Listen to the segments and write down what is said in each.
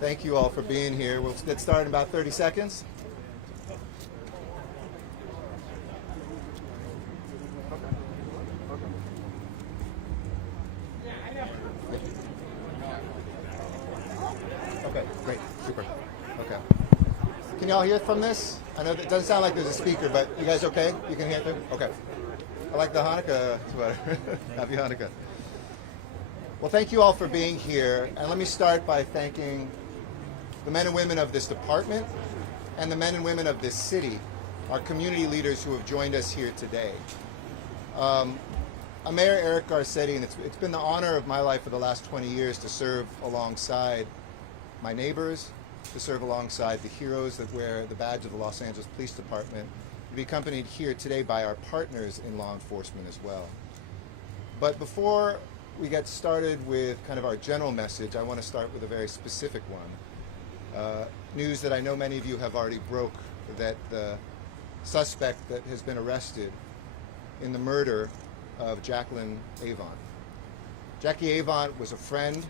Thank you all for being here. We'll get started in about 30 seconds. Okay, great, super. Okay. Can y'all hear from this? I know that it doesn't sound like there's a speaker, but you guys okay? You can hear it too? Okay. I like the Hanukkah sweater. Happy Hanukkah. Well, thank you all for being here. And let me start by thanking the men and women of this department and the men and women of this city, our community leaders who have joined us here today. I'm Mayor Eric Garcetti, and it's been the honor of my life for the last 20 years to serve alongside my neighbors, to serve alongside the heroes that wear the badge of the Los Angeles Police Department, to be accompanied here today by our partners in law enforcement as well. But before we get started with kind of our general message, I want to start with a very specific one. News that I know many of you have already broke, that the suspect that has been arrested in the murder of Jacqueline Avant. Jackie Avant was a friend.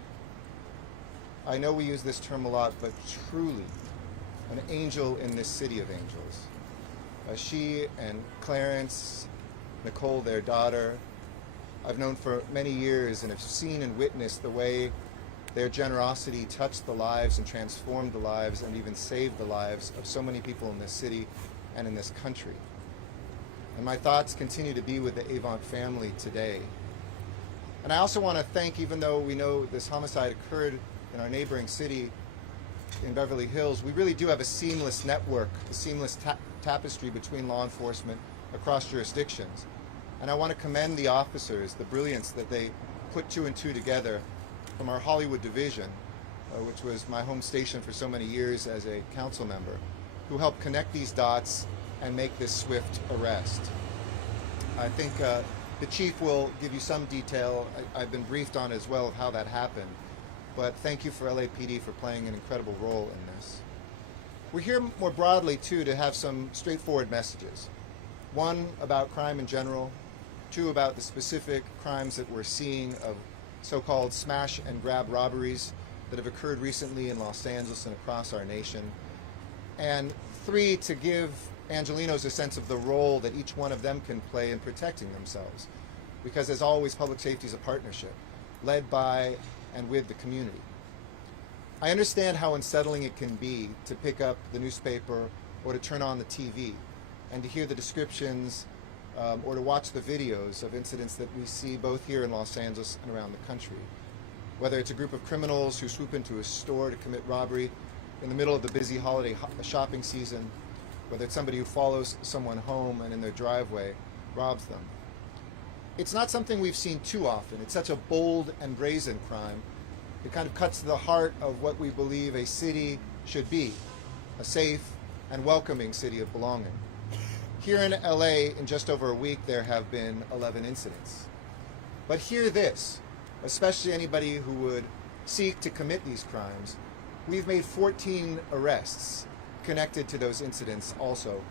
I know we use this term a lot, but truly an angel in this city of angels. She and Clarence, Nicole, their daughter, I've known for many years and have seen and witnessed the way their generosity touched the lives and transformed the lives and even saved the lives of so many people in this city and in this country. And my thoughts continue to be with the Avant family today. And I also want to thank, even though we know this homicide occurred in our neighboring city in Beverly Hills, we really do have a seamless network, a seamless tapestry between law enforcement across jurisdictions. And I want to commend the officers, the brilliance that they put two and two together from our Hollywood division, which was my home station for so many years as a council member, who helped connect these dots and make this swift arrest. I think the chief will give you some detail. I've been briefed on as well of how that happened, but thank you for LAPD for playing an incredible role in this. We're here more broadly too to have some straightforward messages. One, about crime in general. Two, about the specific crimes that we're seeing of so-called smash and grab robberies that have occurred recently in Los Angeles and across our nation. And three, to give Angelenos a sense of the role that each one of them can play in protecting themselves. Because as always, public safety is a partnership, led by and with the community. I understand how unsettling it can be to pick up the newspaper or to turn on the TV and to hear the descriptions or to watch the videos of incidents that we see both here in Los Angeles and around the country. Whether it's a group of criminals who swoop into a store to commit robbery in the middle of the busy holiday shopping season, whether it's somebody who follows someone home and in their driveway robs them. It's not something we've seen too often. It's such a bold and brazen crime. It kind of cuts to the heart of what we believe a city should be, a safe and welcoming city of belonging. Here in LA, in just over a week, there have been 11 incidents. But hear this, especially anybody who would seek to commit these crimes, we've made 14 arrests connected to those incidents also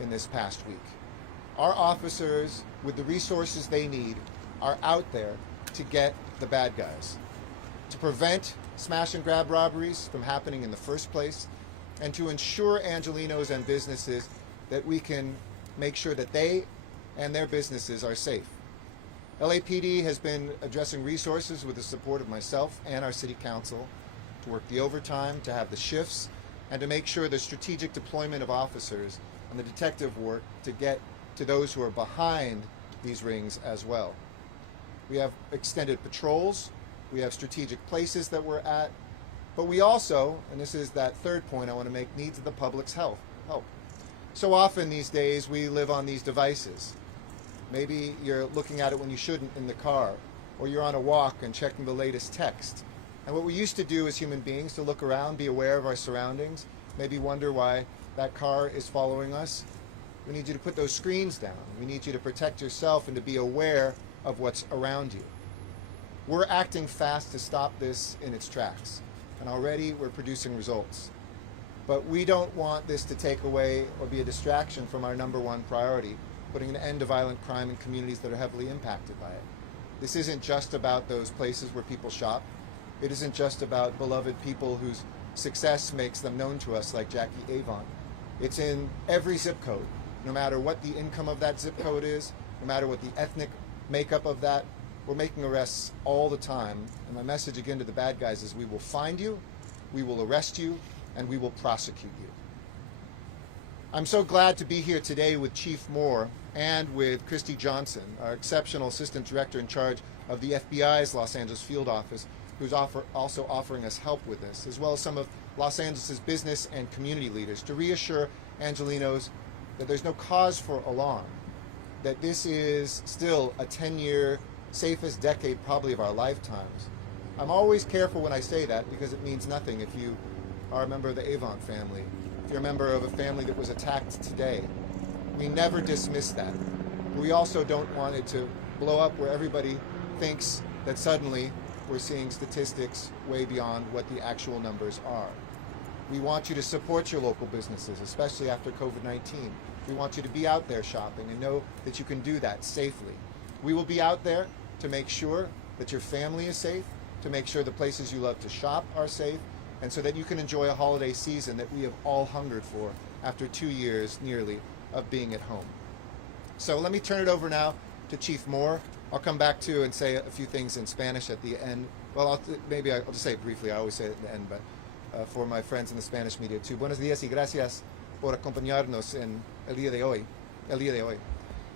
in this past week. Our officers, with the resources they need, are out there to get the bad guys, to prevent smash and grab robberies from happening in the first place, and to ensure Angelenos and businesses that we can make sure that they and their businesses are safe. LAPD has been addressing resources with the support of myself and our city council to work the overtime, to have the shifts, and to make sure the strategic deployment of officers and the detective work to get to those who are behind these rings as well. We have extended patrols, we have strategic places that we're at, but we also, and this is that third point I want to make, needs the public's help. So often these days we live on these devices. Maybe you're looking at it when you shouldn't in the car, or you're on a walk and checking the latest text. And what we used to do as human beings, to look around, be aware of our surroundings, maybe wonder why that car is following us. We need you to put those screens down. We need you to protect yourself and to be aware of what's around you. We're acting fast to stop this in its tracks, and already we're producing results. But we don't want this to take away or be a distraction from our number one priority, putting an end to violent crime in communities that are heavily impacted by it. This isn't just about those places where people shop. It isn't just about beloved people whose success makes them known to us, like Jackie Avon. It's in every zip code, no matter what the income of that zip code is, no matter what the ethnic makeup of that. We're making arrests all the time. And my message again to the bad guys is we will find you, we will arrest you, and we will prosecute you. I'm so glad to be here today with Chief Moore and with Christy Johnson, our exceptional assistant director in charge of the FBI's Los Angeles field office, who's also offering us help with this, as well as some of Los Angeles' business and community leaders, to reassure Angelenos that there's no cause for alarm, that this is still a 10-year safest decade probably of our lifetimes. I'm always careful when I say that, because it means nothing if you are a member of the Avon family, if you're a member of a family that was attacked today. We never dismiss that. We also don't want it to blow up where everybody thinks that suddenly we're seeing statistics way beyond what the actual numbers are. We want you to support your local businesses, especially after COVID-19. We want you to be out there shopping and know that you can do that safely. We will be out there to make sure that your family is safe, to make sure the places you love to shop are safe, and so that you can enjoy a holiday season that we have all hungered for after 2 years nearly of being at home. So let me turn it over now to Chief Moore. I'll come back to and say a few things in Spanish at the end. Well, maybe I'll just say it briefly. I always say it at the end, but for my friends in the Spanish media too. Buenos días y gracias por acompañarnos en el día de hoy.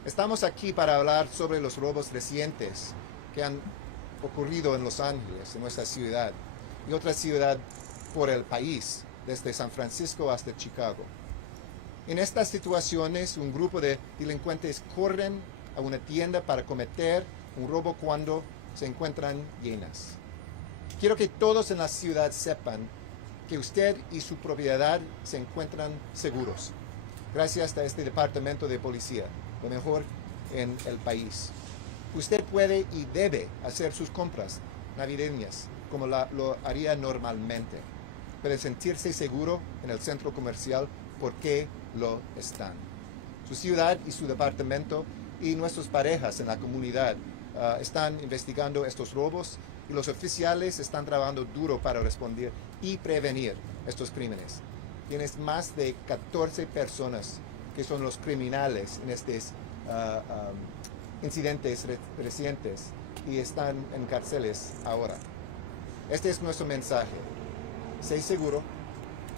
Estamos aquí para hablar sobre los robos recientes que han ocurrido en Los Ángeles, en nuestra ciudad, y otra ciudad por el país, desde San Francisco hasta Chicago. En estas situaciones, un grupo de delincuentes corren a una tienda para cometer un robo cuando se encuentran llenas. Quiero que todos en la ciudad sepan que usted y su propiedad se encuentran seguros, gracias a este departamento de policía, lo mejor en el país. Usted puede y debe hacer sus compras navideñas como lo haría normalmente, pero sentirse seguro en el centro comercial porque lo están. Su ciudad y su departamento y nuestras parejas en la comunidad están investigando estos robos, y los oficiales están trabajando duro para responder y prevenir estos crímenes. Tienes más de 14 personas que son los criminales en estos incidentes recientes y están en cárceles ahora. Este es nuestro mensaje. Sé seguro.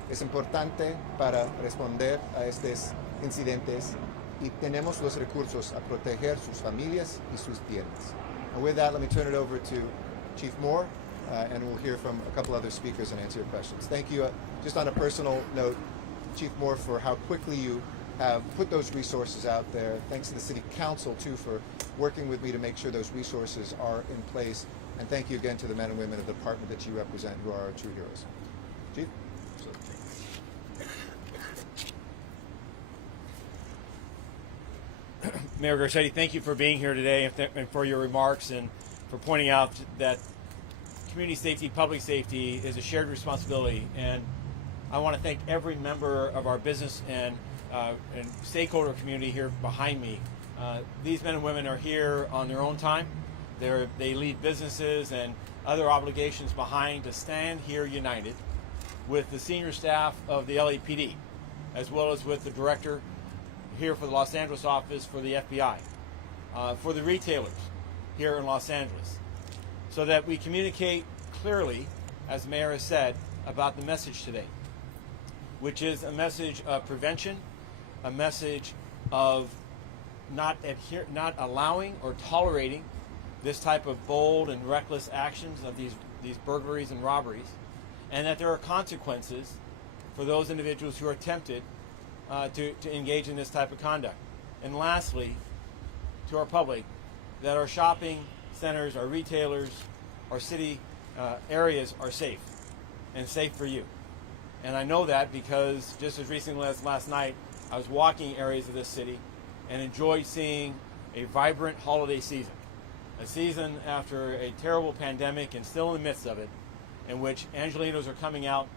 Es importante para responder a estos incidentes, y tenemos los recursos a proteger sus familias y sus bienes. And with that, let me turn it over to Chief Moore, and we'll hear from a couple other speakers and answer your questions. Thank you. Just on a personal note, Chief Moore, for how quickly you have put those resources out there. Thanks to the City Council, too, for working with me to make sure those resources are in place. And thank you again to the men and women of the department that you represent, who are our true heroes. Chief? Mayor Garcetti, thank you for being here today and for your remarks, and for pointing out that community safety, public safety is a shared responsibility. And I want to thank every member of our business and stakeholder community here behind me. These men and women are here on their own time. They lead businesses and other obligations behind to stand here united with the senior staff of the LAPD, as well as with the director here for the Los Angeles office for the FBI, for the retailers here in Los Angeles, so that we communicate clearly, as the mayor has said, about the message today, which is a message of prevention, a message of not allowing or tolerating this type of bold and reckless actions of these burglaries and robberies, and that there are consequences for those individuals who are tempted to engage in this type of conduct. And lastly, to our public, that our shopping centers, our retailers, our city areas are safe and safe for you. And I know that because just as recently as last night, I was walking areas of this city and enjoyed seeing a vibrant holiday season. A season after a terrible pandemic and still in the midst of it, in which Angelinos are coming out,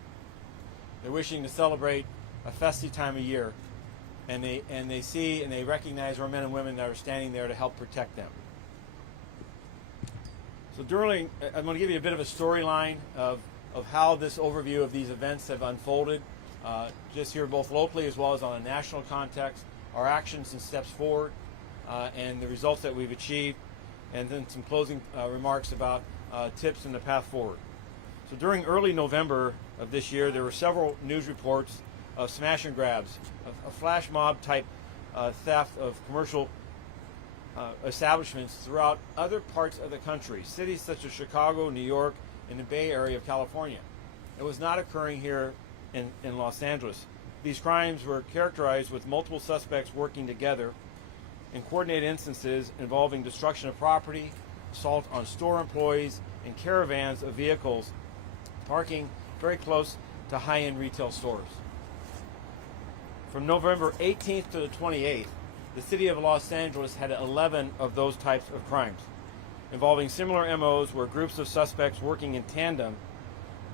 they're wishing to celebrate a festive time of year, and they see and they recognize our men and women that are standing there to help protect them. So I'm going to give you a bit of a storyline of how this overview of these events have unfolded, just here both locally as well as on a national context, our actions and steps forward, and the results that we've achieved, and then some closing remarks about tips and the path forward. So during early November of this year, there were several news reports of smash and grabs, a flash mob type theft of commercial establishments throughout other parts of the country, cities such as Chicago, New York, and the Bay Area of California. It was not occurring here in Los Angeles. These crimes were characterized with multiple suspects working together in coordinated instances involving destruction of property, assault on store employees, and caravans of vehicles parking very close to high-end retail stores. From November 18th to the 28th, the city of Los Angeles had 11 of those types of crimes, involving similar MOs where groups of suspects working in tandem,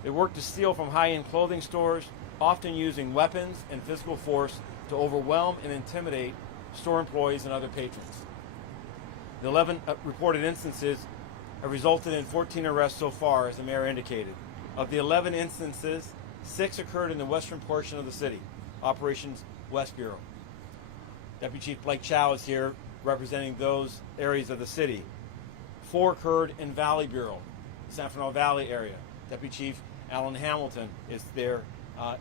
they worked to steal from high-end clothing stores, often using weapons and physical force to overwhelm and intimidate store employees and other patrons. The 11 reported instances have resulted in 14 arrests so far, as the mayor indicated. Of the 11 instances, 6 occurred in the western portion of the city, Operations West Bureau. Deputy Chief Blake Chow is here representing those areas of the city. 4 occurred in Valley Bureau, San Fernando Valley area. Deputy Chief Alan Hamilton is there,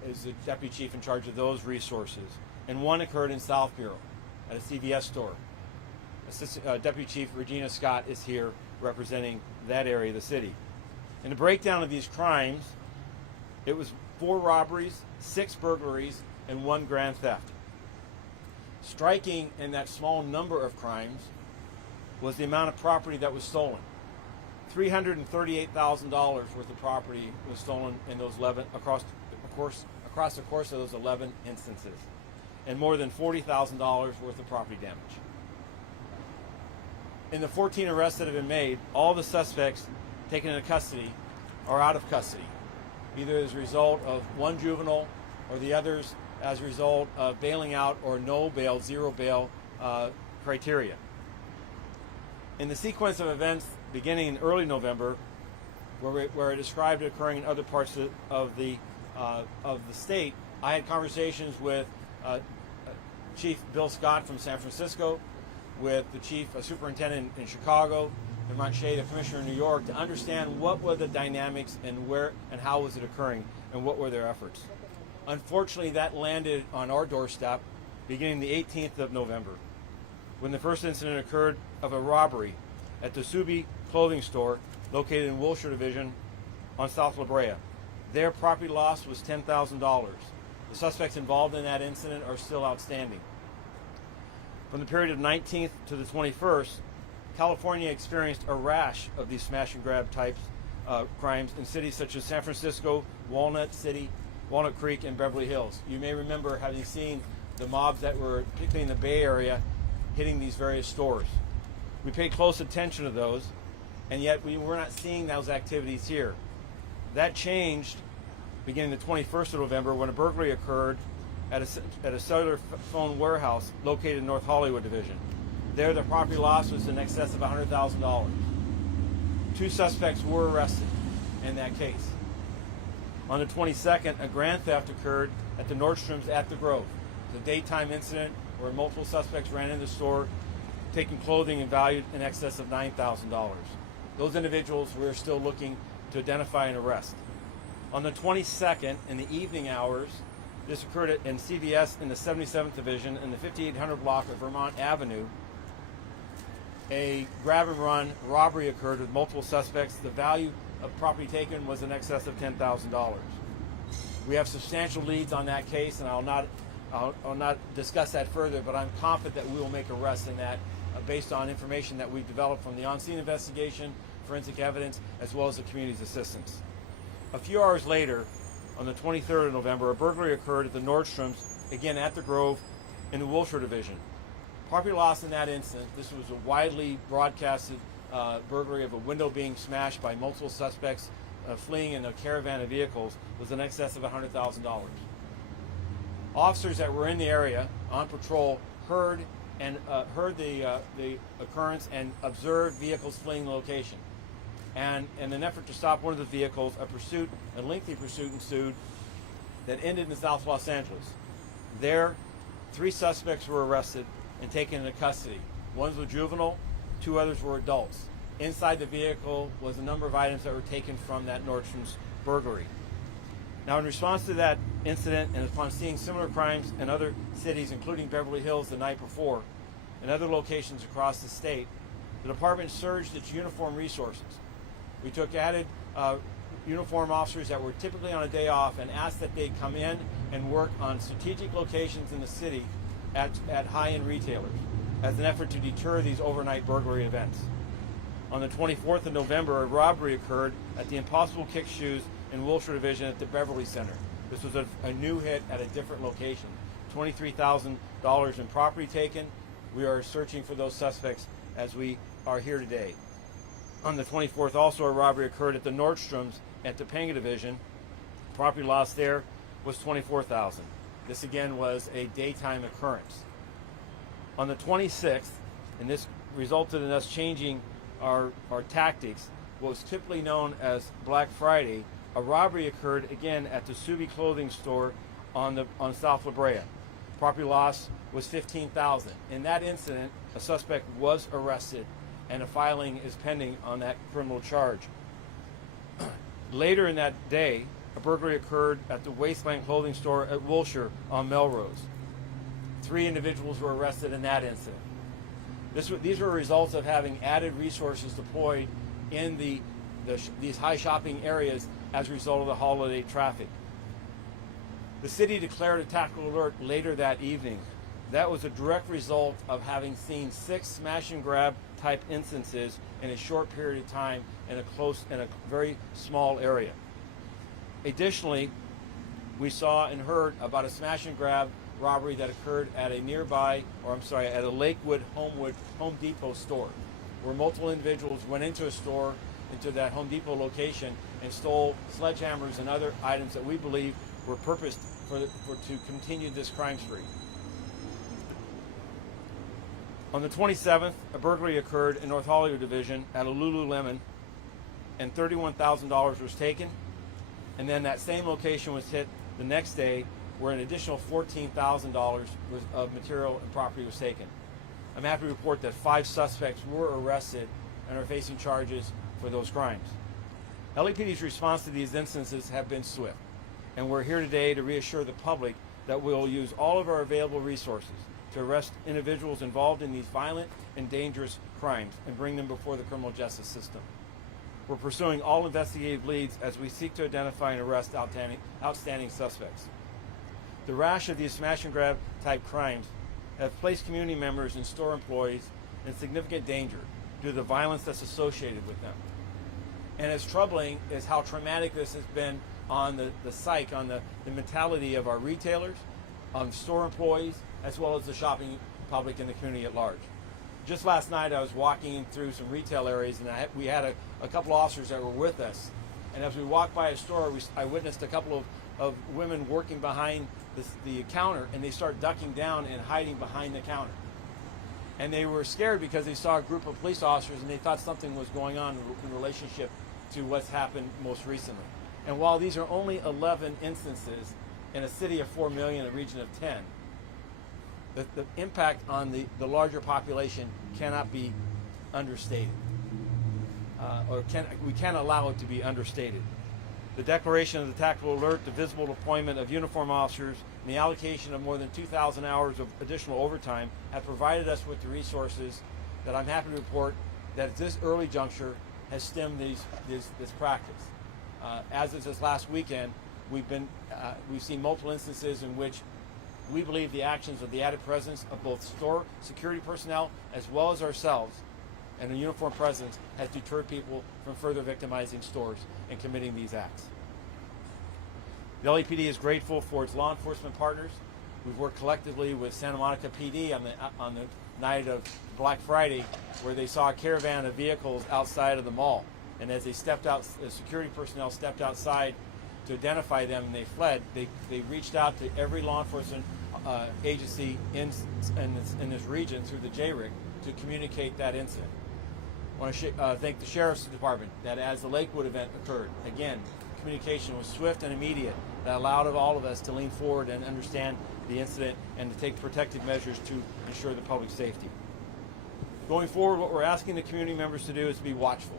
is the Deputy Chief in charge of those resources. And 1 occurred in South Bureau at a CVS store. Deputy Chief Regina Scott is here representing that area of the city. In the breakdown of these crimes, it was 4 robberies, 6 burglaries, and 1 grand theft. Striking in that small number of crimes was the amount of property that was stolen. $338,000 worth of property was stolen in those 11 across the course of those 11 instances, and more than $40,000 worth of property damage. In the 14 arrests that have been made, all the suspects taken into custody are out of custody, either as a result of 1 juvenile or the others as a result of bailing out or no bail, zero bail criteria. In the sequence of events beginning in early November, where it described it occurring in other parts of the state, I had conversations with Chief Bill Scott from San Francisco, with the Chief Superintendent in Chicago, and Ron Shea, the Commissioner in New York, to understand what were the dynamics and where and how was it occurring and what were their efforts. Unfortunately, that landed on our doorstep beginning the 18th of November, when the first incident occurred of a robbery at the Subi clothing store located in Wilshire Division on South La Brea. Their property loss was $10,000. The suspects involved in that incident are still outstanding. From the period of 19th to the 21st, California experienced a rash of these smash and grab types crimes in cities such as San Francisco, Walnut Creek, and Beverly Hills. You may remember having seen the mobs that were, particularly in the Bay Area, hitting these various stores. We paid close attention to those, and yet we were not seeing those activities here. That changed beginning the 21st of November when a burglary occurred at a cellular phone warehouse located in North Hollywood Division. There, the property loss was in excess of $100,000. 2 suspects were arrested in that case. On the 22nd, a grand theft occurred at the Nordstrom's at the Grove. It was a daytime incident where multiple suspects ran into the store, taking clothing and valued in excess of $9,000. Those individuals we're still looking to identify and arrest. On the 22nd, in the evening hours, this occurred in CVS in the 77th Division in the 5800 block of Vermont Avenue. A grab and run robbery occurred with multiple suspects. The value of property taken was in excess of $10,000. We have substantial leads on that case, and I'll not I'll not discuss that further, but I'm confident that we will make arrests in that based on information that we've developed from the on-scene investigation, forensic evidence, as well as the community's assistance. A few hours later, on the 23rd of November, a burglary occurred at the Nordstroms, again at the Grove, in the Wilshire Division. Property loss in that incident, this was a widely broadcasted burglary of a window being smashed by multiple suspects fleeing in a caravan of vehicles, was in excess of $100,000. Officers that were in the area on patrol heard the occurrence and observed vehicles fleeing the location. And in an effort to stop one of the vehicles, a lengthy pursuit ensued that ended in South Los Angeles. There, 3 suspects were arrested and taken into custody. One was a juvenile, 2 others were adults. Inside the vehicle was a number of items that were taken from that Nordstrom's burglary. Now, in response to that incident and upon seeing similar crimes in other cities, including Beverly Hills the night before, and other locations across the state, the department surged its uniform resources. We took added uniform officers that were typically on a day off and asked that they come in and work on strategic locations in the city at high-end retailers as an effort to deter these overnight burglary events. On the 24th of November, a robbery occurred at the Impossible Kick Shoes in Wilshire Division at the Beverly Center. This was a new hit at a different location. $23,000 in property taken. We are searching for those suspects as we are here today. On the 24th, also a robbery occurred at the Nordstroms at the Topanga Division. Property loss there was $24,000. This again was a daytime occurrence. On the 26th, and this resulted in us changing our tactics, what was typically known as Black Friday, a robbery occurred again at the Subi clothing store on South La Brea. Property loss was $15,000. In that incident, a suspect was arrested and a filing is pending on that criminal charge. Later in that day, a burglary occurred at the Wasteland clothing store at Wilshire on Melrose. 3 individuals were arrested in that incident. These were results of having added resources deployed in these high shopping areas as a result of the holiday traffic. The city declared a tactical alert later that evening. That was a direct result of having seen 6 smash and grab type instances in a short period of time in a very small area. Additionally, we saw and heard about a smash and grab robbery that occurred at at a Lakewood Home Depot store, where multiple individuals went into a store, into that Home Depot location, and stole sledgehammers and other items that we believe were purposed to continue this crime spree. On the 27th, a burglary occurred in North Hollywood Division at a Lululemon, and $31,000 was taken. And then that same location was hit the next day, where an additional $14,000 of material and property was taken. I'm happy to report that 5 suspects were arrested and are facing charges for those crimes. LAPD's response to these instances have been swift, and we're here today to reassure the public that we'll use all of our available resources to arrest individuals involved in these violent and dangerous crimes and bring them before the criminal justice system. We're pursuing all investigative leads as we seek to identify and arrest outstanding suspects. The rash of these smash and grab type crimes have placed community members and store employees in significant danger due to the violence that's associated with them. And as troubling is how traumatic this has been on the psyche, on the mentality of our retailers, on store employees, as well as the shopping public and the community at large. Just last night I was walking through some retail areas, and we had a couple of officers that were with us. And as we walked by a store, I witnessed a couple of women working behind the counter, and they start ducking down and hiding behind the counter. And they were scared because they saw a group of police officers and they thought something was going on in relationship to what's happened most recently. And while these are only 11 instances in a city of 4 million, a region of 10, the impact on the larger population cannot be understated. We can't allow it to be understated. The declaration of the tactical alert, the visible deployment of uniform officers, and the allocation of more than 2,000 hours of additional overtime have provided us with the resources that I'm happy to report that at this early juncture has stemmed this practice. As of this last weekend, we've seen multiple instances in which We believe the actions of the added presence of both store security personnel as well as ourselves and a uniformed presence has deterred people from further victimizing stores and committing these acts. The LAPD is grateful for its law enforcement partners. We've worked collectively with Santa Monica PD on the night of Black Friday, where they saw a caravan of vehicles outside of the mall. And as they stepped out, the security personnel stepped outside to identify them and they fled, they reached out to every law enforcement agency in this region through the JRIC to communicate that incident. I want to thank the Sheriff's Department that as the Lakewood event occurred, again, communication was swift and immediate that allowed all of us to lean forward and understand the incident and to take protective measures to ensure the public safety. Going forward, what we're asking the community members to do is to be watchful.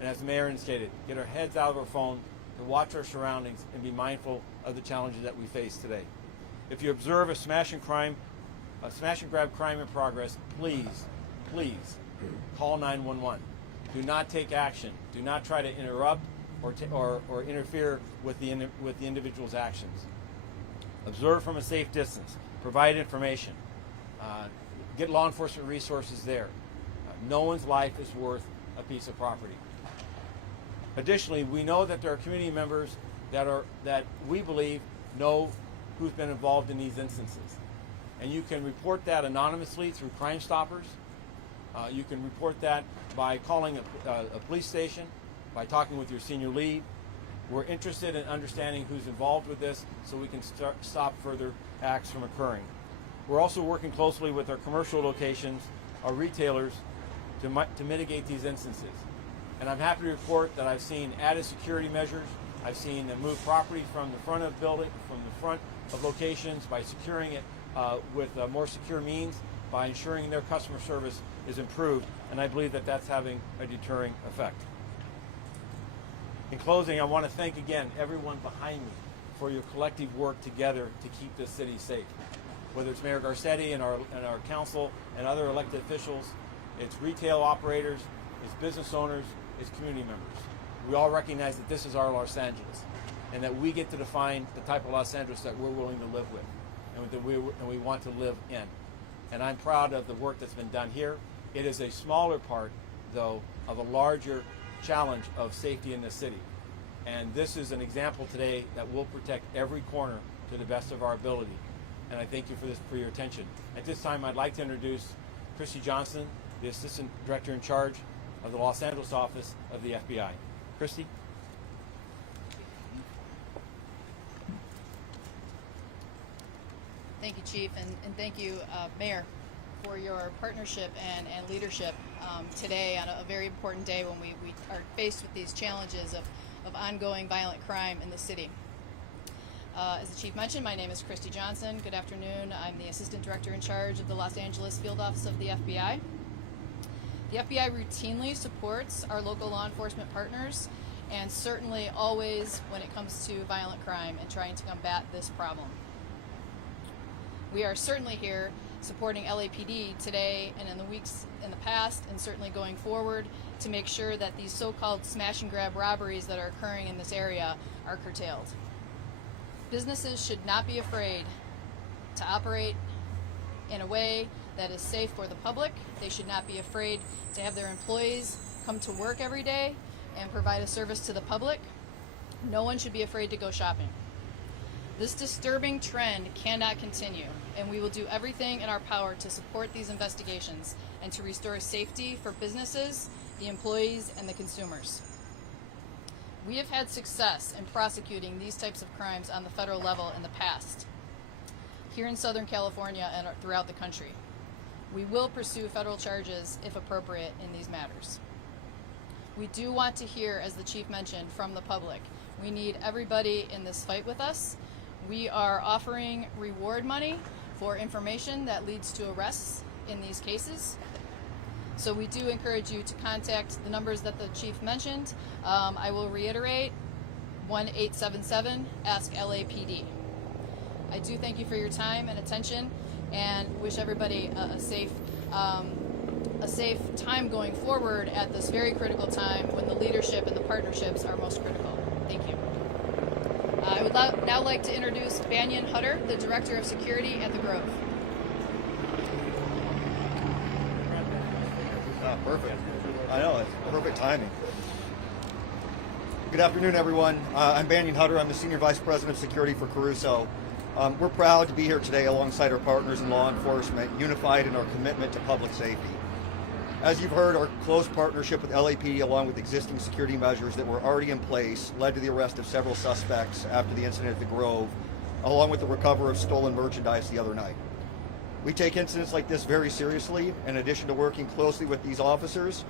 And as the mayor indicated, get our heads out of our phone, to watch our surroundings and be mindful of the challenges that we face today. If you observe a smash and grab crime in progress, please call 911. Do not take action. Do not try to interrupt or interfere with the individual's actions. Observe from a safe distance. Provide information. Get law enforcement resources there. No one's life is worth a piece of property. Additionally, we know that there are community members that we believe know who's been involved in these instances. And you can report that anonymously through Crime Stoppers. You can report that by calling a police station, by talking with your senior lead. We're interested in understanding who's involved with this so we can stop further acts from occurring. We're also working closely with our commercial locations, our retailers, to mitigate these instances. And I'm happy to report that I've seen added security measures. I've seen them move property from the front of locations by securing it with more secure means, by ensuring their customer service is improved, and I believe that that's having a deterring effect. In closing, I want to thank again everyone behind me for your collective work together to keep this city safe. Whether it's Mayor Garcetti and our council and other elected officials, it's retail operators, it's business owners, it's community members. We all recognize that this is our Los Angeles, and that we get to define the type of Los Angeles that we're willing to live with, and we want to live in. And I'm proud of the work that's been done here. It is a smaller part, though, of a larger challenge of safety in this city. And this is an example today that will protect every corner to the best of our ability. And I thank you for your attention. At this time, I'd like to introduce Christy Johnson, the Assistant Director in charge of the Los Angeles office of the FBI. Christy? Thank you, Chief, and thank you, Mayor, for your partnership and leadership today on a very important day when we are faced with these challenges of ongoing violent crime in the city. As the Chief mentioned, my name is Christy Johnson. Good afternoon. I'm the Assistant Director in charge of the Los Angeles Field Office of the FBI. The FBI routinely supports our local law enforcement partners, and certainly always when it comes to violent crime and trying to combat this problem. We are certainly here supporting LAPD today and in the weeks in the past, and certainly going forward, to make sure that these so-called smash and grab robberies that are occurring in this area are curtailed. Businesses should not be afraid to operate in a way that is safe for the public. They should not be afraid to have their employees come to work every day and provide a service to the public. No one should be afraid to go shopping. This disturbing trend cannot continue, and we will do everything in our power to support these investigations and to restore safety for businesses, the employees, and the consumers. We have had success in prosecuting these types of crimes on the federal level in the past, here in Southern California and throughout the country. We will pursue federal charges if appropriate in these matters. We do want to hear, as the Chief mentioned, from the public. We need everybody in this fight with us. We are offering reward money for information that leads to arrests in these cases. So we do encourage you to contact the numbers that the Chief mentioned. I will reiterate, 1-877-ASK-LAPD. I do thank you for your time and attention, and wish everybody a safe time going forward at this very critical time when the leadership and the partnerships are most critical. Thank you. I would now like to introduce Banyan Hutter, the Director of Security at the Grove. Perfect. I know, it's perfect timing. Good afternoon, everyone. I'm Banyan Hutter. I'm the Senior Vice President of Security for Caruso. We're proud to be here today alongside our partners in law enforcement, unified in our commitment to public safety. As you've heard, our close partnership with LAPD, along with existing security measures that were already in place, led to the arrest of several suspects after the incident at the Grove, along with the recovery of stolen merchandise the other night. We take incidents like this very seriously. In addition to working closely with these officers,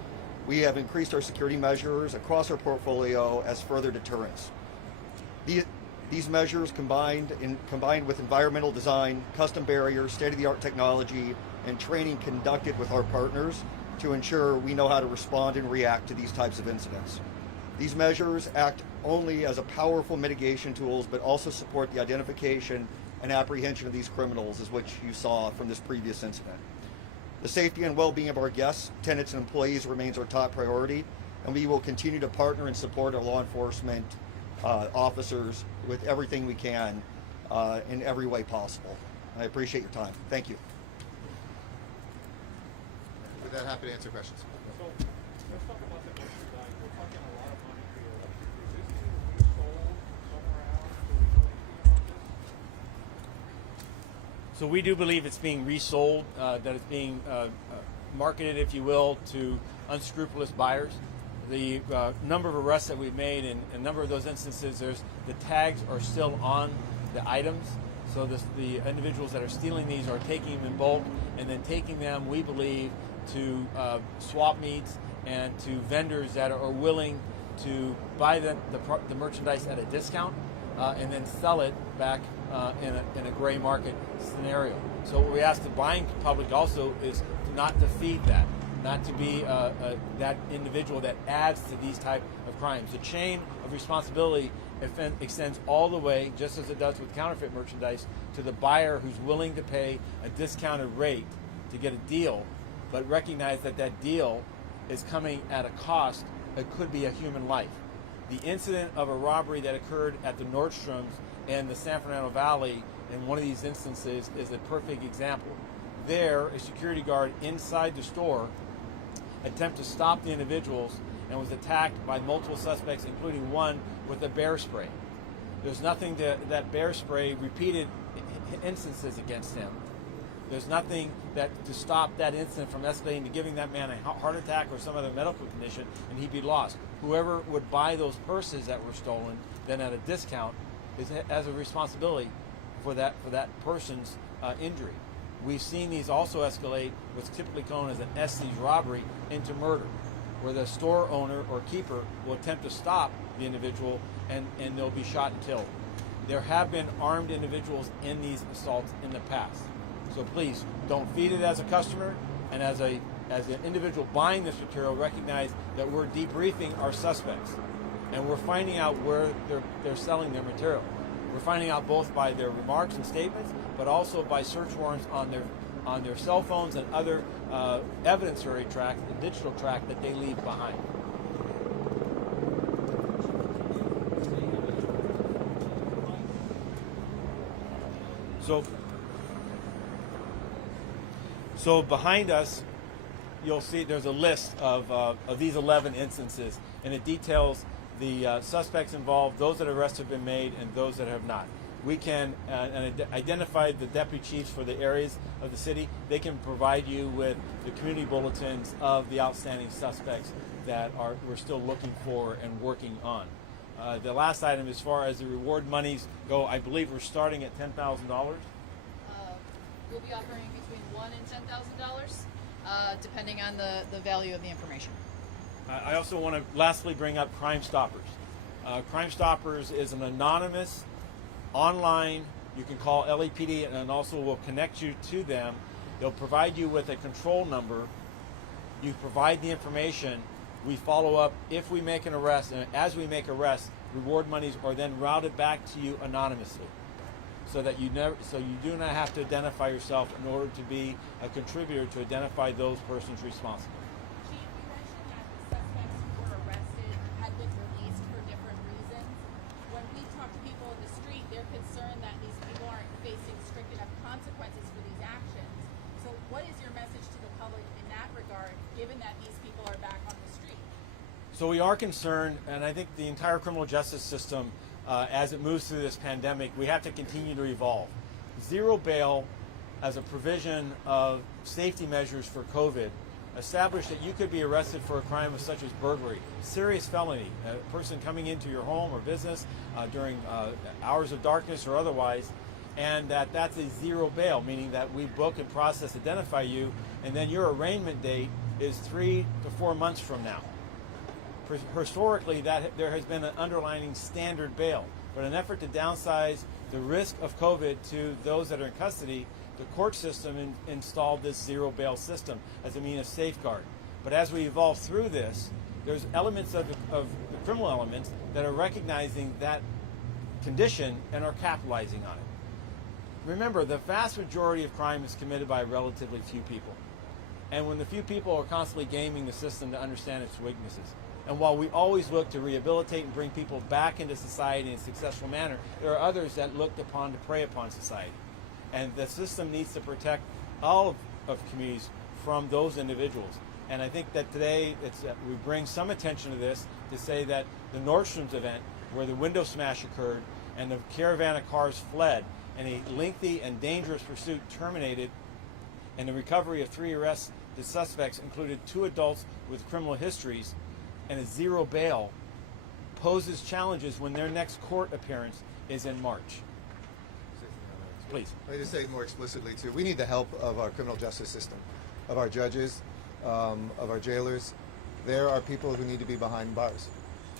we have increased our security measures across our portfolio as further deterrents. These measures combined with environmental design, custom barriers, state-of-the-art technology, and training conducted with our partners to ensure we know how to respond and react to these types of incidents. These measures act only as a powerful mitigation tools, but also support the identification and apprehension of these criminals, as which you saw from this previous incident. The safety and well-being of our guests, tenants, and employees remains our top priority, and we will continue to partner and support our law enforcement officers with everything we can in every way possible. I appreciate your time. Thank you. With that, happy to answer questions. So let's talk about the merchandise. We're talking a lot of money here. Is this being resold somewhere else? Do we know anything about this? So we do believe it's being resold, that it's being marketed, if you will, to unscrupulous buyers. The number of arrests that we've made in a number of those instances, the tags are still on the items. So the individuals that are stealing these are taking them in bulk and then taking them, we believe, to swap meets and to vendors that are willing to buy the merchandise at a discount and then sell it back in a gray market scenario. So what we ask the buying public also is not to feed that, not to be that individual that adds to these type of crimes. The chain of responsibility extends all the way, just as it does with counterfeit merchandise, to the buyer who's willing to pay a discounted rate to get a deal, but recognize that that deal is coming at a cost. It could be a human life. The incident of a robbery that occurred at the Nordstroms in the San Fernando Valley in one of these instances is a perfect example. There, a security guard inside the store attempted to stop the individuals and was attacked by multiple suspects, including one with a bear spray. There's nothing that bear spray repeated instances against him. There's nothing to stop that incident from escalating to giving that man a heart attack or some other medical condition, and he'd be lost. Whoever would buy those purses that were stolen, then at a discount, has a responsibility for that person's injury. We've seen these also escalate what's typically known as an Estes robbery into murder, where the store owner or keeper will attempt to stop the individual and they'll be shot and killed. There have been armed individuals in these assaults in the past. So please don't feed it as a customer, and as an individual buying this material, recognize that we're debriefing our suspects and we're finding out where they're selling their material. We're finding out both by their remarks and statements, but also by search warrants on their cell phones and other evidenceary track, the digital track that they leave behind. So behind us, you'll see there's a list of these 11 instances, and it details the suspects involved, those that arrests have been made, and those that have not. We can identify the deputy chiefs for the areas of the city. They can provide you with the community bulletins of the outstanding suspects that we're still looking for and working on. The last item, as far as the reward monies go, I believe we're starting at $10,000. We'll be offering between $1,000 and $10,000, depending on the value of the information. I also want to lastly bring up Crime Stoppers. Crime Stoppers is an anonymous online. You can call LAPD and also will connect you to them. They'll provide you with a control number. You provide the information. We follow up if we make an arrest, and as we make arrests, reward monies are then routed back to you anonymously, so that you do not have to identify yourself in order to be a contributor to identify those persons responsible. Chief, you mentioned that the suspects who were arrested had been released for different reasons. When we talk to people in the street, So we are concerned, and I think the entire criminal justice system, as it moves through this pandemic, we have to continue to evolve. Zero bail as a provision of safety measures for COVID established that you could be arrested for a crime such as burglary, serious felony, a person coming into your home or business during hours of darkness or otherwise, and that's a zero bail, meaning that we book and process, identify you, and then your arraignment date is 3 to 4 months from now. Historically, that there has been an underlying standard bail, but in an effort to downsize the risk of COVID to those that are in custody, the court system installed this zero bail system as a means of safeguard. But as we evolve through this, there's elements of the criminal elements that are recognizing that condition and are capitalizing on it. Remember, the vast majority of crime is committed by relatively few people. And when the few people are constantly gaming the system to understand its weaknesses. And while we always look to rehabilitate and bring people back into society in a successful manner, there are others that looked upon to prey upon society. And the system needs to protect all of communities from those individuals. And I think that today we bring some attention to this to say that the Nordstrom's event, where the window smash occurred and the caravan of cars fled, and a lengthy and dangerous pursuit terminated, and the recovery of 3 arrests, the suspects included 2 adults with criminal histories, and a zero bail poses challenges when their next court appearance is in March. Please. Let me just say it more explicitly too. We need the help of our criminal justice system, of our judges, of our jailers. There are people who need to be behind bars,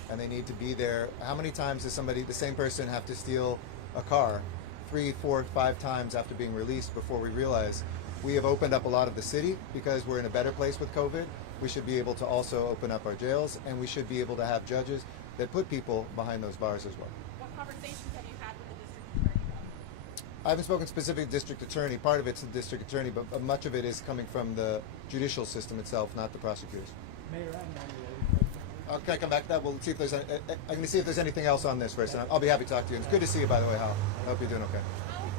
and they need to be there. How many times does the same person have to steal a car 3, 4, 5 times after being released before we realize we have opened up a lot of the city because we're in a better place with COVID? We should be able to also open up our jails, and we should be able to have judges that put people behind those bars as well. What conversations have you had with the district attorney? I haven't spoken specific to district attorney. Part of it's the district attorney, but much of it is coming from the judicial system itself, not the prosecutors. Mayor, I'm Can I come back to that? We'll see if there's. I'm going to see if there's anything else on this first. And I'll be happy to talk to you. It's good to see you, by the way, Hal. I hope you're doing okay.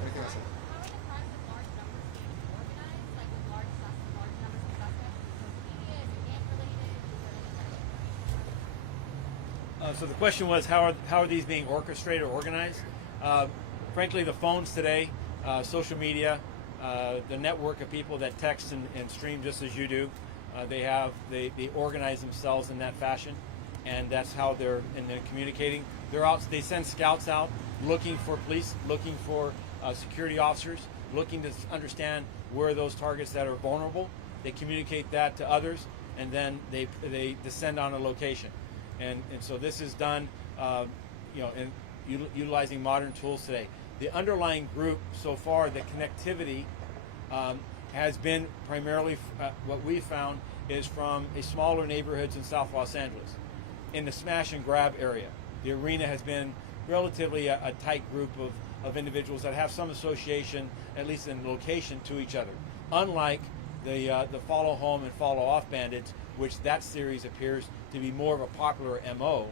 Anything else? How are the crimes with large numbers being organized, like with large numbers of suspects? Media, is it gang related? Is there So the question was, how are these being orchestrated or organized? Frankly, the phones today, social media, the network of people that text and stream just as you do, they organize themselves in that fashion, and that's how they're communicating. They're out. They send scouts out looking for police, looking for security officers, looking to understand where those targets that are vulnerable. They communicate that to others, and then they descend on a location. And so this is done, utilizing modern tools today. The underlying group so far, the connectivity has been primarily what we found is from a smaller neighborhoods in South Los Angeles, in the smash and grab area. The arena has been relatively a tight group of individuals that have some association, at least in location, to each other. Unlike the follow home and follow off bandits, which that series appears to be more of a popular MO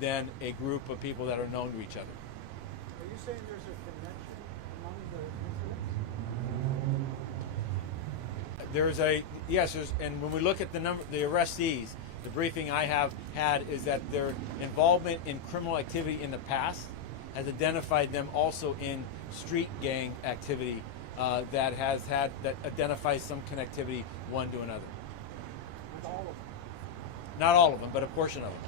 than a group of people that are known to each other. Are you saying there's a connection among the incidents? And when we look at the arrestees, the briefing I have had is that their involvement in criminal activity in the past has identified them also in street gang activity that identifies some connectivity one to another. With all of them? Not all of them, but a portion of them.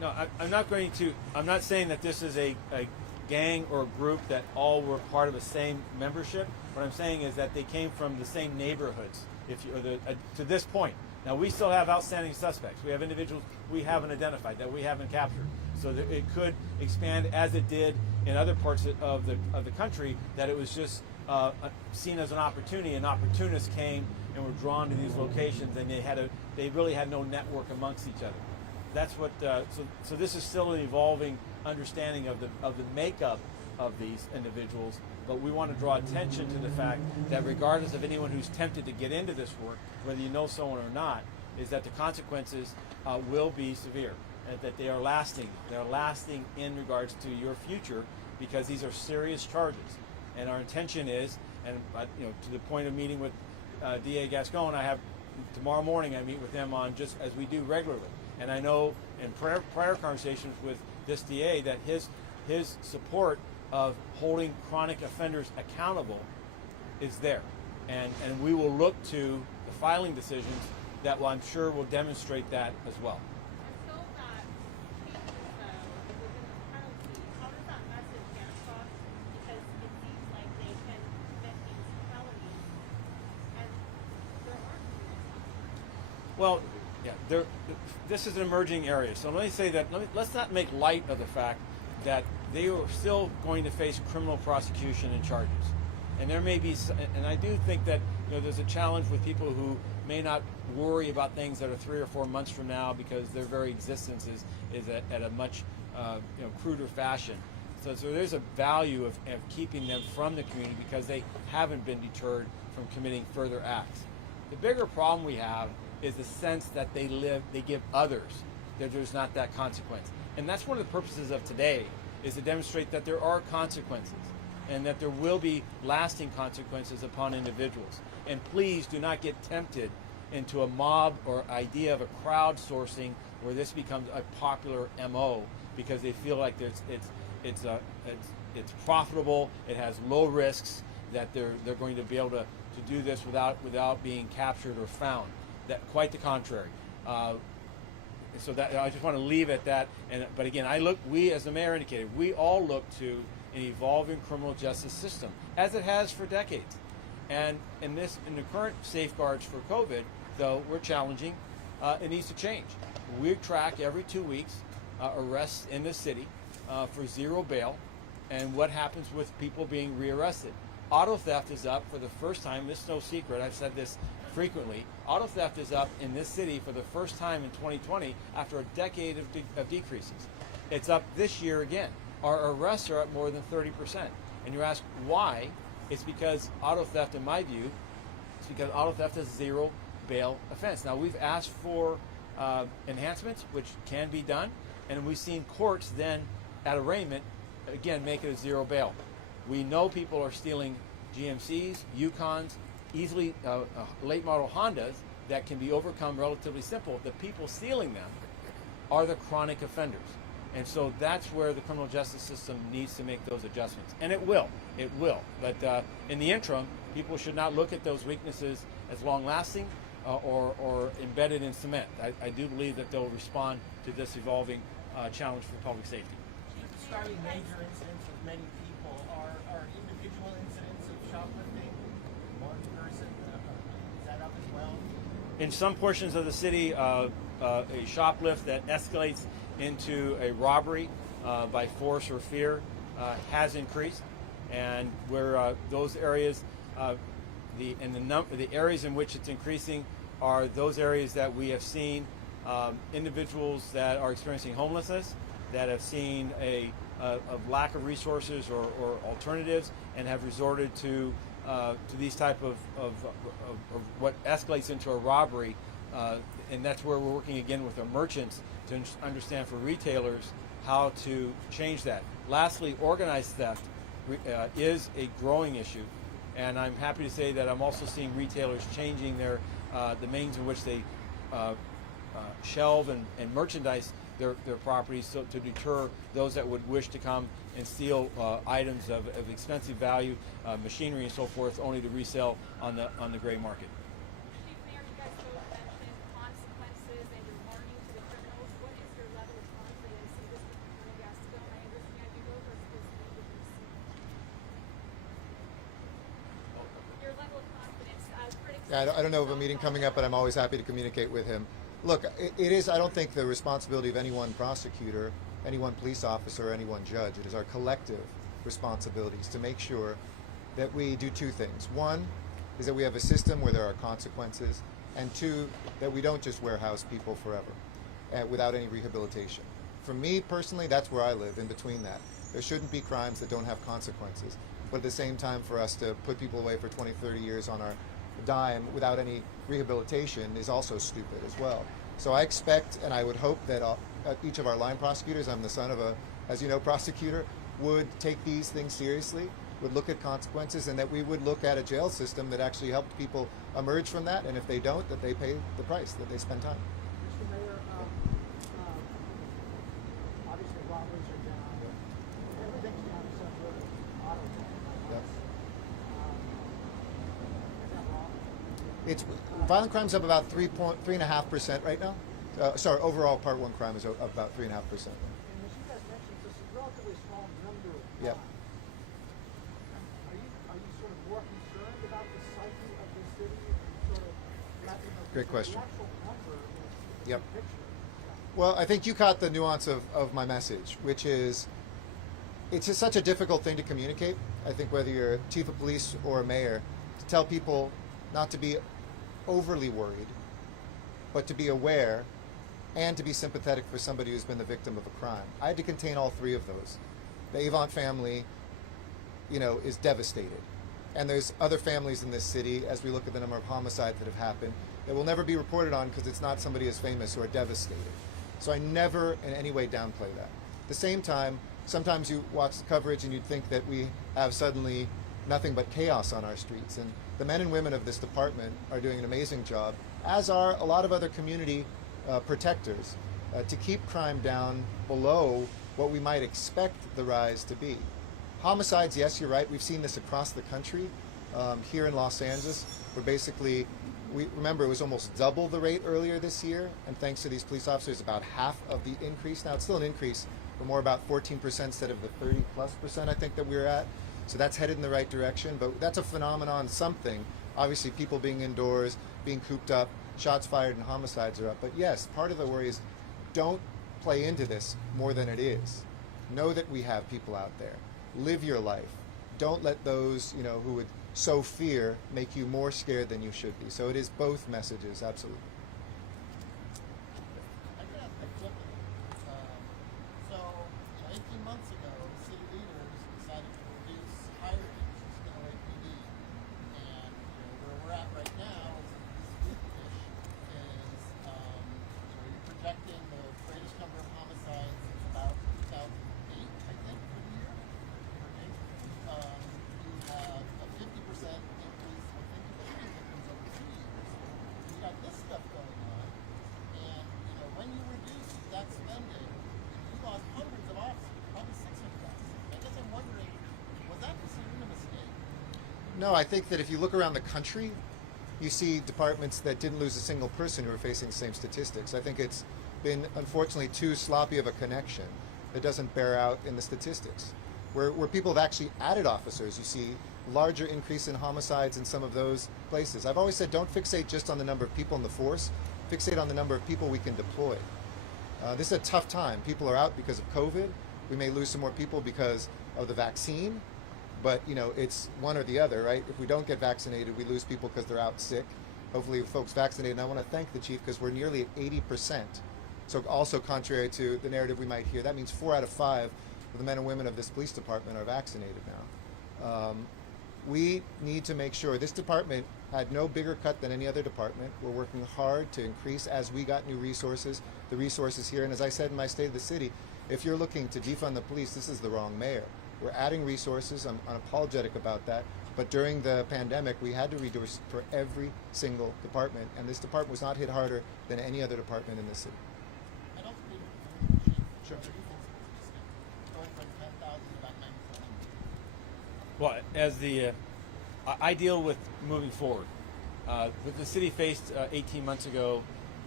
No, I'm not saying that this is a gang or a group that all were part of the same membership. What I'm saying is that they came from the same neighborhoods. To this point, now we still have outstanding suspects. We have individuals we haven't identified, that we haven't captured. So that it could expand as it did in other parts of the country. That it was just seen as an opportunity, and opportunists came and were drawn to these locations, and they really had no network amongst each other. That's what. So this is still an evolving understanding of the makeup of these individuals. But we want to draw attention to the fact that regardless of anyone who's tempted to get into this work, whether you know someone or not, is that the consequences will be severe, and that they are lasting. They're lasting in regards to your future, because these are serious charges. And our intention is, and to the point of meeting with DA Gascon, I have tomorrow morning I meet with them on just as we do regularly. And I know in prior conversations with this DA that his support of holding chronic offenders accountable is there. And we will look to the filing decisions that I'm sure will demonstrate that as well. And so that changes within the penalty, how does that message get across? Because it seems like they can commit these felonies and there aren't consequences. Well, yeah, this is an emerging area. So let me say that, let's not make light of the fact that they are still going to face criminal prosecution and charges. And there may be, and I do think that there's a challenge with people who may not worry about things that are 3 or 4 months from now because their very existence is at a much cruder fashion. So there's a value of keeping them from the community because they haven't been deterred from committing further acts. The bigger problem we have is the sense that they give others that there's not that consequence. And that's one of the purposes of today, is to demonstrate that there are consequences and that there will be lasting consequences upon individuals. And please do not get tempted into a mob or idea of a crowdsourcing where this becomes a popular MO because they feel like it's profitable, it has low risks, that they're going to be able to do this without being captured or found. That quite the contrary. So that I just want to leave at that. But again, we as the mayor indicated, we all look to an evolving criminal justice system, as it has for decades. And in the current safeguards for COVID, though we're challenging, it needs to change. We track every 2 weeks arrests in the city for zero bail, and what happens with people being rearrested. Auto theft is up for the first time. This is no secret. I've said this frequently. Auto theft is up in this city for the first time in 2020 after a decade of decreases. It's up this year again. Our arrests are up more than 30%. And you ask why? It's because auto theft, in my view, it's because auto theft is a zero bail offense. Now, we've asked for enhancements, which can be done, and we've seen courts then, at arraignment, again, make it a zero bail. We know people are stealing GMCs, Yukons, easily late model Hondas that can be overcome relatively simple. The people stealing them are the chronic offenders. And so that's where the criminal justice system needs to make those adjustments. And it will. But in the interim, people should not look at those weaknesses as long-lasting or embedded in cement. I do believe that they'll respond to this evolving challenge for public safety. Describing major incidents with many people are individual incidents of shoplifting, one person, is that up as well? In some portions of the city, a shoplift that escalates into a robbery by force or fear has increased, and where those areas, the areas in which it's increasing are those areas that we have seen individuals that are experiencing homelessness, that have seen a lack of resources or alternatives, and have resorted to these type of what escalates into a robbery, and that's where we're working again with our merchants to understand for retailers how to change that. Lastly, organized theft is a growing issue, and I'm happy to say that I'm also seeing retailers changing their the means in which they shelve and merchandise their properties, so to deter those that would wish to come and steal items of expensive value, machinery and so forth, only to resell on the gray market. Chief Mayor, you guys both mentioned consequences and you're warning to the criminals. What is your level of confidence in this Attorney Gascon? I understand you both are supposed to be with your level of confidence. Critics. Yeah, I don't know of a meeting coming up, but I'm always happy to communicate with him. Look, it is, I don't think, the responsibility of any one prosecutor, any one police officer, or any one judge. It is our collective responsibilities to make sure that we do two things. One is that we have a system where there are consequences, and two, that we don't just warehouse people forever without any rehabilitation. For me personally, that's where I live, in between that. There shouldn't be crimes that don't have consequences, but at the same time, for us to put people away for 20, 30 years on our dime without any rehabilitation is also stupid as well. So I expect, and I would hope that each of our line prosecutors, I'm the son of a, as you know, prosecutor, would take these things seriously, would look at consequences, and that we would look at a jail system that actually helped people emerge from that, and if they don't, that they pay the price, that they spend time. Mr. Mayor, obviously robberies are down. Everything's down except for auto theft. Yep. Is that wrong? It's violent crime's up about 3.5% right now. Sorry, overall Part 1 crime is up about 3.5%. And as you guys mentioned, this is a relatively small number of crimes. Yep. Are you sort of more concerned about the psyche of the city and sort of that, Great question. The actual number is Yep. the picture. Well, I think you caught the nuance of my message, which is it's just such a difficult thing to communicate. I think whether you're a chief of police or a mayor, to tell people not to be overly worried, but to be aware and to be sympathetic for somebody who's been the victim of a crime. I had to contain all three of those. The Avant family, is devastated. And there's other families in this city, as we look at the number of homicides that have happened, that will never be reported on because it's not somebody as famous who are devastated. So I never in any way downplay that. At the same time, sometimes you watch the coverage and you'd think that we have suddenly nothing but chaos on our streets. And the men and women of this department are doing an amazing job, as are a lot of other community protectors, to keep crime down below what we might expect the rise to be. Homicides, yes, you're right. We've seen this across the country. Here in Los Angeles, where basically, remember it was almost double the rate earlier this year, and thanks to these police officers, about half of the increase. Now it's still an increase, but more about 14% instead of the 30+% I think that we're at. So that's headed in the right direction, but that's a phenomenon, something. Obviously, people being indoors, being cooped up, shots fired, and homicides are up. But yes, part of the worry is don't play into this more than it is. Know that we have people out there. Live your life. Don't let those, who would sow fear make you more scared than you should be. So it is both messages, absolutely. I could ask a flip of it. So, 18 months ago, city leaders decided to reduce hiring in LAPD. And where we're at right now is this week-ish is, you're projecting the greatest number of homicides since about 2008, I think, for the year. You have a 50% increase, I think, in shooting victims over 2 years. You got this stuff going on. And, when you reduce that spending, you lost hundreds of officers, probably 600 officers. I guess I'm wondering, was that decision a mistake? No, I think that if you look around the country, you see departments that didn't lose a single person who are facing the same statistics. I think it's been, unfortunately, too sloppy of a connection that doesn't bear out in the statistics. Where people have actually added officers, you see larger increase in homicides in some of those places. I've always said don't fixate just on the number of people in the force, fixate on the number of people we can deploy. This is a tough time. People are out because of COVID. We may lose some more people because of the vaccine, but it's one or the other, right? If we don't get vaccinated, we lose people because they're out sick. Hopefully folks vaccinated, and I want to thank the chief because we're nearly at 80%. So also contrary to the narrative we might hear, that means 4 out of 5 of the men and women of this police department are vaccinated now. We need to make sure this department had no bigger cut than any other department. We're working hard to increase as we got new resources, the resources here. And as I said in my State of the City, if you're looking to defund the police, this is the wrong mayor. We're adding resources. I'm unapologetic about that. But during the pandemic, we had to reduce for every single department. And this department was not hit harder than any other department in the city. I don't believe it. Sure. What do you think is a mistake? Going from 10,000 to about 9,700. Well, as the I deal with moving forward. What the city faced 18 months ago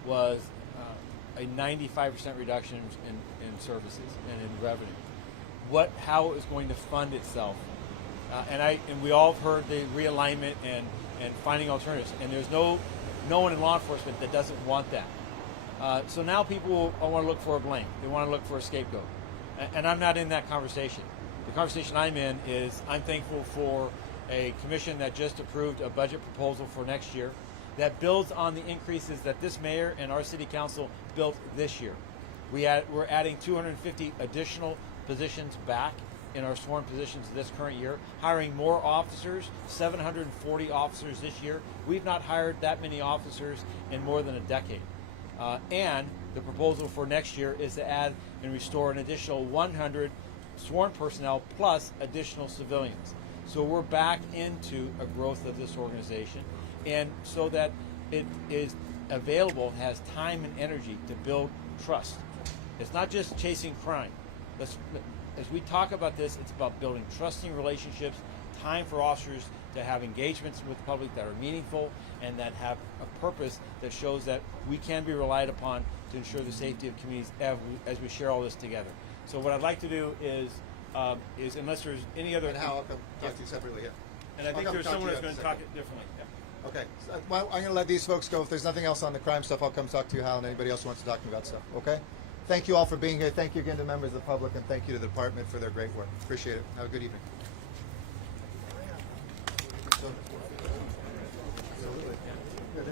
was a 95% reduction in services and in revenue. How it was going to fund itself, and we all have heard the realignment and finding alternatives. And there's no one in law enforcement that doesn't want that. So now people want to look for a blame. They want to look for a scapegoat, and I'm not in that conversation. The conversation I'm in is I'm thankful for a commission that just approved a budget proposal for next year that builds on the increases that this mayor and our city council built this year. We're adding 250 additional positions back in our sworn positions this current year, hiring more officers, 740 officers this year. We've not hired that many officers in more than a decade. And the proposal for next year is to add and restore an additional 100 sworn personnel plus additional civilians. So we're back into a growth of this organization, and so that it is available, has time and energy to build trust. It's not just chasing crime. As we talk about this, it's about building trusting relationships, time for officers to have engagements with the public that are meaningful and that have a purpose that shows that we can be relied upon to ensure the safety of communities as we share all this together. So what I'd like to do is unless there's any other... And Hal, I'll come talk to you separately here. And I think I'll there's come talk someone to that's you going in to a talk second. it differently. Yeah. Okay, so, well, I'm going to let these folks go. If there's nothing else on the crime stuff, I'll come talk to you, Hal, and anybody else who wants to talk to me about stuff, okay? Thank you all for being here. Thank you again to members of the public, and thank you to the department for their great work. Appreciate it. Have a good evening. Absolutely. Yeah,